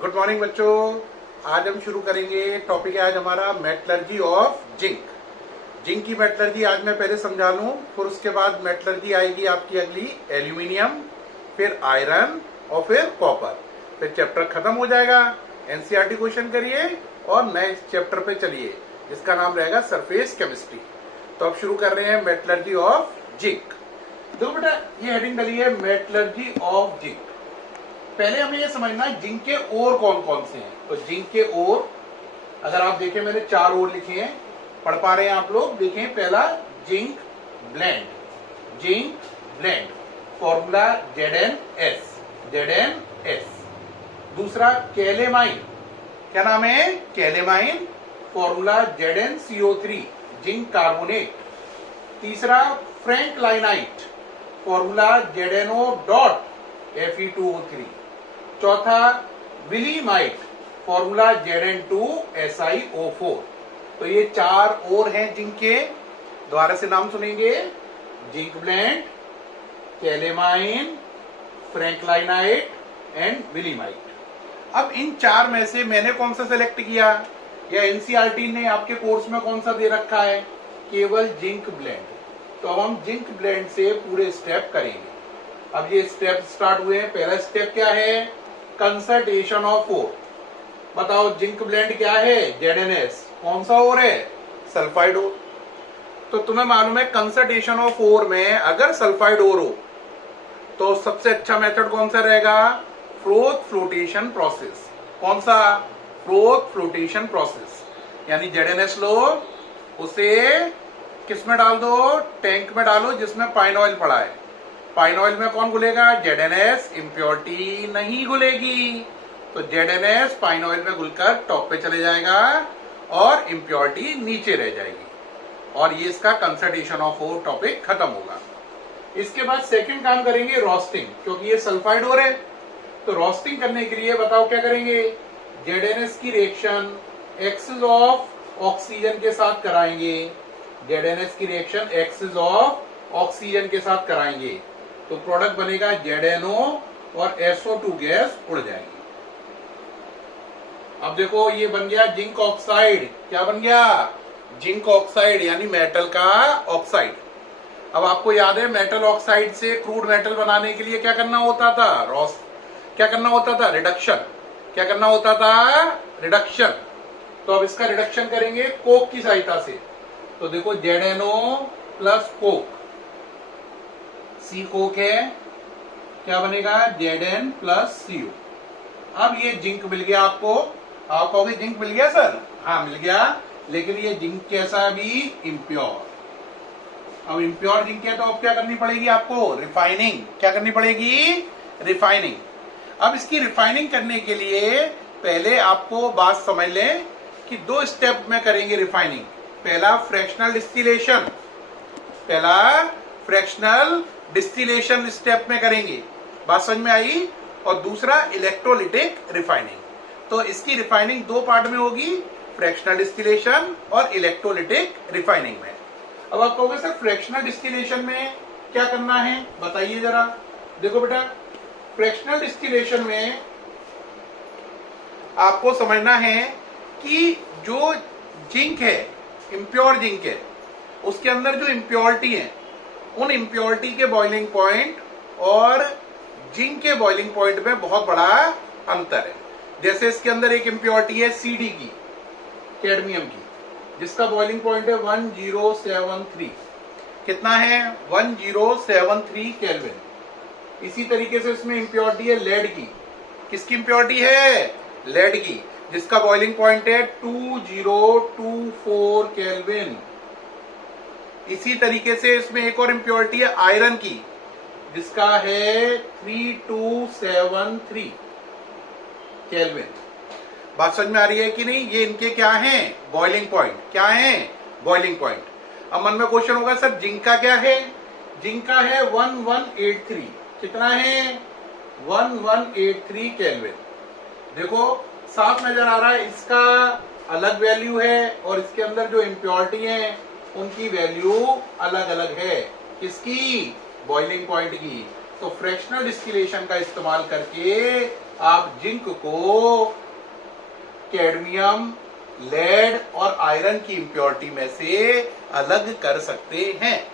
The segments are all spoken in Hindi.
गुड मॉर्निंग बच्चों। आज हम शुरू करेंगे। टॉपिक है आज हमारा मेटलर्जी ऑफ जिंक। जिंक की मेटलर्जी आज मैं पहले समझा लूं, फिर उसके बाद मेटलर्जी आएगी आपकी अगली एल्यूमिनियम, फिर आयरन और फिर कॉपर। फिर चैप्टर खत्म हो जाएगा। एनसीईआरटी क्वेश्चन करिए और नए चैप्टर पे चलिए जिसका नाम रहेगा सरफेस केमिस्ट्री। तो अब शुरू कर रहे हैं मेटलर्जी ऑफ जिंक। देखो बेटा, ये हेडिंग डली है मेटलर्जी ऑफ जिंक। पहले हमें ये समझना है जिंक के ओर कौन कौन से हैं। तो जिंक के ओर अगर आप देखें, मैंने 4 ओर लिखे हैं, पढ़ पा रहे हैं आप लोग। देखें, पहला zinc blende, zinc blende formula ZnS। दूसरा कैलेमाइन, क्या नाम है? Calamine, formula ZnCO3 zinc carbonate. तीसरा फ्रैंकलाइनाइट, फॉर्मूला ZnO डॉट Fe2O3। चौथा विलीमाइट, फॉर्मूला Zn2SiO4। तो ये 4 और हैं जिंक के। दोबारा से नाम सुनेंगे, जिंक ब्लेंड, कैलेमाइन, फ्रैंकलाइनाइट एंड विलीमाइट। अब इन 4 में से मैंने कौन सा सिलेक्ट किया, या एनसीईआरटी ने आपके कोर्स में कौन सा दे रखा है? केवल जिंक ब्लेंड। तो अब हम जिंक ब्लेंड से पूरे स्टेप करेंगे। अब ये स्टेप स्टार्ट हुए हैं। पहला स्टेप क्या है? Concentration of ore. बताओ जिंक ब्लेंड क्या है? ZnS। कौन सा ओर है? Sulphide ore. तो तुम्हें मालूम है कंसंट्रेशन ऑफ ओर में अगर सल्फाइड ओर हो तो सबसे अच्छा मेथड कौन सा रहेगा? Froth flotation process. कौन सा? Froth flotation process. यानी ZnS लो, उसे किस में डाल दो? टैंक में डालो जिसमें पाइन ऑयल पड़ा है। पाइन ऑयल में कौन घुलेगा? ZnS। इम्प्योरिटी नहीं घुलेगी। तो ZnS पाइन ऑयल में घुलकर टॉप पे चले जाएगा और इम्प्योरिटी नीचे रह जाएगी। और ये इसका कंसंट्रेशन ऑफ ओर टॉपिक खत्म होगा। इसके बाद सेकंड काम करेंगे रोस्टिंग, क्योंकि ये सल्फाइड ओर है। तो रोस्टिंग करने के लिए बताओ क्या करेंगे? ZnS की रिएक्शन एक्सिस ऑफ ऑक्सीजन के साथ कराएंगे। ZnS की रिएक्शन एक्सिस ऑफ ऑक्सीजन के साथ कराएंगे तो प्रोडक्ट बनेगा ZnO और SO2 गैस उड़ जाएगी। अब देखो, ये बन गया जिंक ऑक्साइड। क्या बन गया? जिंक ऑक्साइड, यानी मेटल का ऑक्साइड। अब आपको याद है मेटल ऑक्साइड से क्रूड मेटल बनाने के लिए क्या करना होता था? क्या करना होता था? रिडक्शन। क्या करना होता था? रिडक्शन। तो अब इसका रिडक्शन करेंगे कोक की सहायता से। तो देखो ZnO plus Coke, C Coke है, क्या बनेगा? Zn plus CO। अब ये जिंक मिल गया आपको। आप कहोगे जिंक मिल गया सर? हाँ मिल गया, लेकिन ये जिंक कैसा? भी इम्प्योर। अब इम्प्योर जिंक है तो अब क्या करनी पड़ेगी आपको? रिफाइनिंग। क्या करनी पड़ेगी? रिफाइनिंग। अब इसकी रिफाइनिंग करने के लिए पहले आपको बात समझ लें कि 2 स्टेप में करेंगे रिफाइनिंग। पहला फ्रैक्शनल डिस्टिलेशन, डिस्टिलेशन स्टेप में करेंगे। बात समझ में आई? और दूसरा इलेक्ट्रोलिटिक रिफाइनिंग। तो इसकी रिफाइनिंग 2 पार्ट में होगी, फ्रैक्शनल डिस्टिलेशन और इलेक्ट्रोलिटिक रिफाइनिंग में। अब आप कहोगे सर फ्रैक्शनल डिस्टिलेशन में क्या करना है, बताइए जरा। देखो बेटा, फ्रैक्शनल डिस्टिलेशन में आपको समझना है कि जो जिंक है, इम्प्योर जिंक है, उसके अंदर जो इम्प्योरिटी है, उन इम्प्योरिटी के बॉइलिंग पॉइंट और जिंक के बॉइलिंग पॉइंट में बहुत बड़ा अंतर है। जैसे इसके अंदर एक इम्प्योरिटी है CD की, कैडमियम की, जिसका बॉइलिंग पॉइंट है 1073। कितना है? 1073 केल्विन। इसी तरीके से इसमें इम्प्योरिटी है लेड की। किसकी इम्प्योरिटी है? लेड की, जिसका बॉइलिंग पॉइंट है 2024 केल्विन। इसी तरीके से इसमें एक और इम्प्योरिटी है आयरन की, जिसका है 3273 केल्विन। बात समझ में आ रही है कि नहीं? ये इनके क्या हैं? Boiling point. क्या हैं? Boiling point. अब मन में क्वेश्चन होगा सर जिंक का क्या है? जिंक का है 1183। कितना है? 1183 केल्विन। देखो साफ नजर आ रहा है, इसका अलग वैल्यू है और इसके अंदर जो इम्प्योरिटी है उनकी वैल्यू अलग अलग है। किसकी? बॉइलिंग पॉइंट की। तो फ्रैक्शनल डिस्टिलेशन का इस्तेमाल करके आप जिंक को कैडमियम, लेड और आयरन की इम्प्योरिटी में से अलग कर सकते हैं।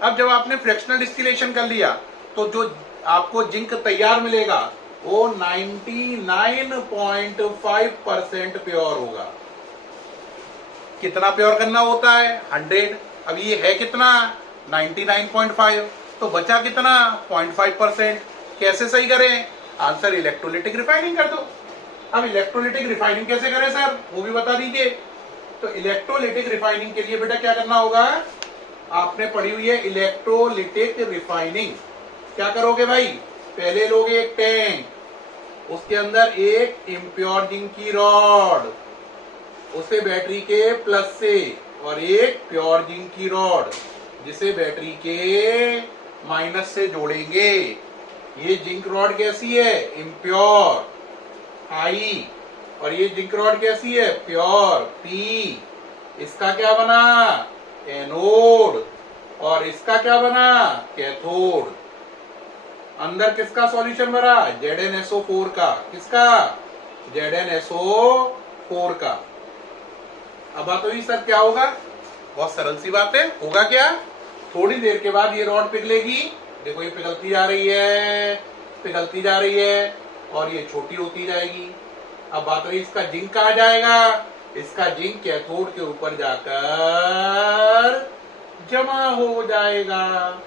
अब जब आपने फ्रैक्शनल डिस्टिलेशन कर लिया तो जो आपको जिंक तैयार मिलेगा वो 99.5% प्योर होगा। कितना प्योर करना होता है? 100। अब ये है कितना? 99.5। तो बचा कितना? 0.5%। कैसे सही करें? आंसर इलेक्ट्रोलिटिक रिफाइनिंग कर दो। अब इलेक्ट्रोलिटिक रिफाइनिंग कैसे करें सर, वो भी बता दीजिए। तो इलेक्ट्रोलिटिक रिफाइनिंग के लिए बेटा क्या करना होगा? आपने पढ़ी हुई है इलेक्ट्रोलिटिक रिफाइनिंग। क्या करोगे भाई? पहले लोगे एक टैंक, उसके अंदर एक इम्प्योर जिंक की रॉड, उसे बैटरी के प्लस से, और एक प्योर जिंक की रॉड जिसे बैटरी के माइनस से जोड़ेंगे। ये जिंक रॉड कैसी है? इम्प्योर, आई। और ये जिंक रॉड कैसी है? Pure, P. इसका क्या बना? एनोड। और इसका क्या बना? कैथोड। अंदर किसका सॉल्यूशन भरा? ZnSO4 का। किसका? ZnSO4 का। अब बात हुई सर क्या होगा? बहुत सरल सी बात है। होगा क्या? थोड़ी देर के बाद ये रॉड पिघलेगी। देखो ये पिघलती जा रही है, पिघलती जा रही है, और ये छोटी होती जाएगी। अब बात रही इसका जिंक कहाँ जाएगा? इसका जिंक कैथोड के ऊपर जाकर जमा हो जाएगा।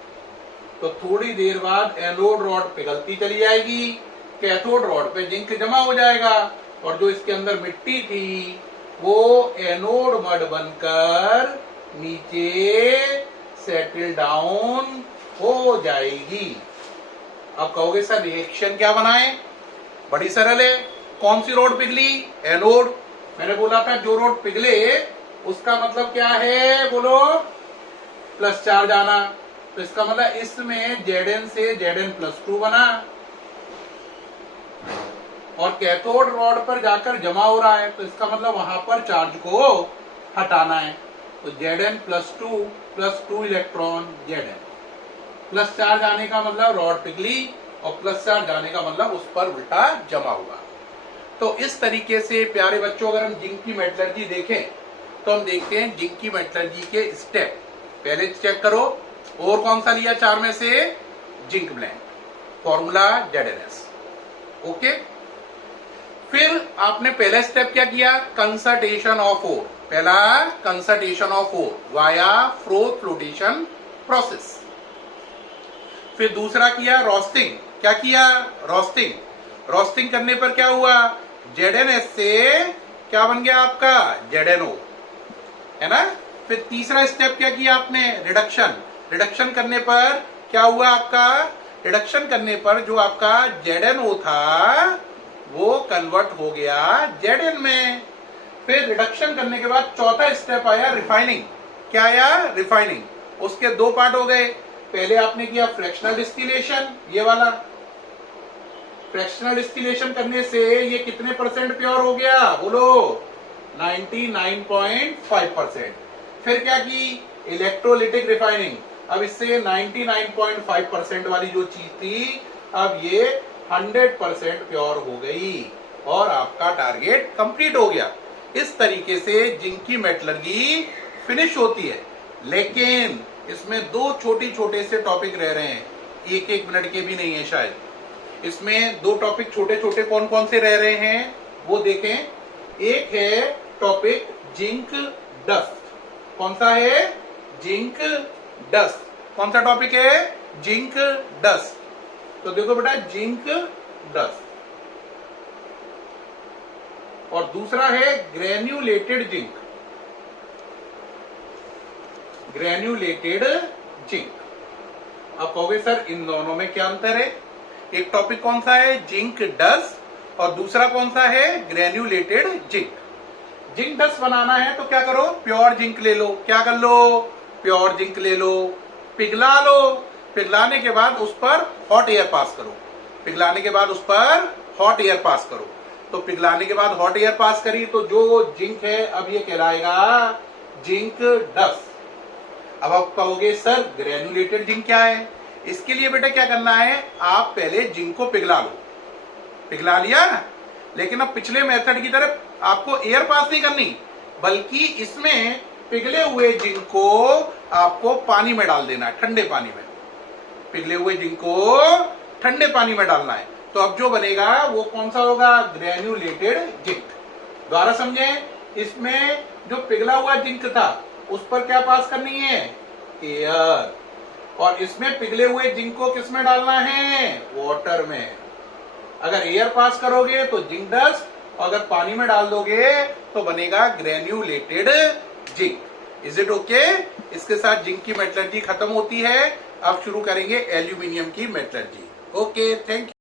तो थोड़ी देर बाद एनोड रॉड पिघलती चली जाएगी, कैथोड रॉड पे जिंक जमा हो जाएगा, और जो इसके अंदर मिट्टी थी वो एनोड मड बनकर नीचे सेटल डाउन हो जाएगी। अब कहोगे सर रिएक्शन क्या बनाए? बड़ी सरल है। कौन सी रोड पिघली? एनोड। मैंने बोला था जो रोड पिघले उसका मतलब क्या है? बोलो, प्लस चार्ज आना। तो इसका मतलब इसमें Zn से Zn+2 बना, और कैथोड रॉड पर जाकर जमा हो रहा है, तो इसका मतलब वहां पर चार्ज को हटाना है। तो Zn+2 plus 2 electron Zn। Plus charge आने का मतलब रॉड पिघली, और प्लस चार्ज आने का मतलब उस पर उल्टा जमा हुआ। तो इस तरीके से प्यारे बच्चों अगर हम जिंक की मेटलर्जी देखें तो हम देखते हैं जिंक की मेटलर्जी के स्टेप। पहले चेक करो और कौन सा लिया चार में से? Zinc blende, formula ZnS। Okay. फिर आपने पहला स्टेप क्या किया? Concentration of ore. पहला concentration of ore via froth flotation process. फिर दूसरा किया रोस्टिंग। क्या किया? रोस्टिंग। रोस्टिंग करने पर क्या हुआ? ZnS से क्या बन गया आपका? ZnO, है ना। फिर तीसरा स्टेप क्या किया आपने? रिडक्शन। रिडक्शन करने पर क्या हुआ आपका? रिडक्शन करने पर जो आपका ZnO था वो कन्वर्ट हो गया Zn में। फिर रिडक्शन करने के बाद चौथा स्टेप आया रिफाइनिंग। क्या आया? रिफाइनिंग। उसके दो पार्ट हो गए। पहले आपने किया फ्रैक्शनल डिस्टिलेशन, ये वाला। फ्रैक्शनल डिस्टिलेशन करने से ये कितने परसेंट प्योर हो गया? बोलो, 99.5%। फिर क्या की? Electrolytic refining. अब इससे 99.5% वाली जो चीज थी अब ये 100% प्योर हो गई और आपका टारगेट कंप्लीट हो गया। इस तरीके से जिंक की मेटलर्जी फिनिश होती है। लेकिन इसमें दो छोटे से टॉपिक रह रहे हैं, एक एक मिनट के भी नहीं है शायद। इसमें दो टॉपिक छोटे छोटे कौन कौन से रह रहे हैं वो देखें। एक है टॉपिक जिंक डस्ट। कौन सा है? Zinc dust. कौन सा टॉपिक है? Zinc dust. तो देखो बेटा, जिंक डस्ट। और दूसरा है ग्रेन्यूलेटेड जिंक। ग्रेन्यूलेटेड जिंक। अब कहोगे सर इन दोनों में क्या अंतर है? एक टॉपिक कौन सा है? जिंक डस्ट, और दूसरा कौन सा है? ग्रेन्यूलेटेड जिंक। जिंक डस्ट बनाना है तो क्या करो? प्योर जिंक ले लो। क्या कर लो? प्योर जिंक ले लो, पिघला लो। पिघलाने के बाद उस पर हॉट एयर पास करो। पिघलाने के बाद उस पर हॉट एयर पास करो। तो पिघलाने के बाद हॉट एयर पास करी तो जो जिंक है अब ये कहलाएगा जिंक डस्ट। अब आप कहोगे सर ग्रेन्यूलेटेड जिंक क्या है? इसके लिए बेटा क्या करना है? आप पहले जिंक को पिघला लो। पिघला लिया। लेकिन अब पिछले मेथड की तरह आपको एयर पास नहीं करनी, बल्कि इसमें पिघले हुए जिंक को आपको पानी में डाल देना है, ठंडे पानी में। पिघले हुए जिंक को ठंडे पानी में डालना है। तो अब जो बनेगा वो कौन सा होगा? ग्रेन्यूलेटेड जिंक। दोबारा समझे, इसमें जो पिघला हुआ जिंक था उस पर क्या पास करनी है? एयर। और इसमें पिघले हुए जिंक को किस में डालना है? वाटर में। अगर एयर पास करोगे तो जिंक डस्ट, और अगर पानी में डाल दोगे तो बनेगा ग्रेन्यूलेटेड जिंक। Is it okay? इसके साथ जिंक की मेटलर्जी खत्म होती है। अब शुरू करेंगे एल्यूमिनियम की मेटलर्जी। Okay, thank you.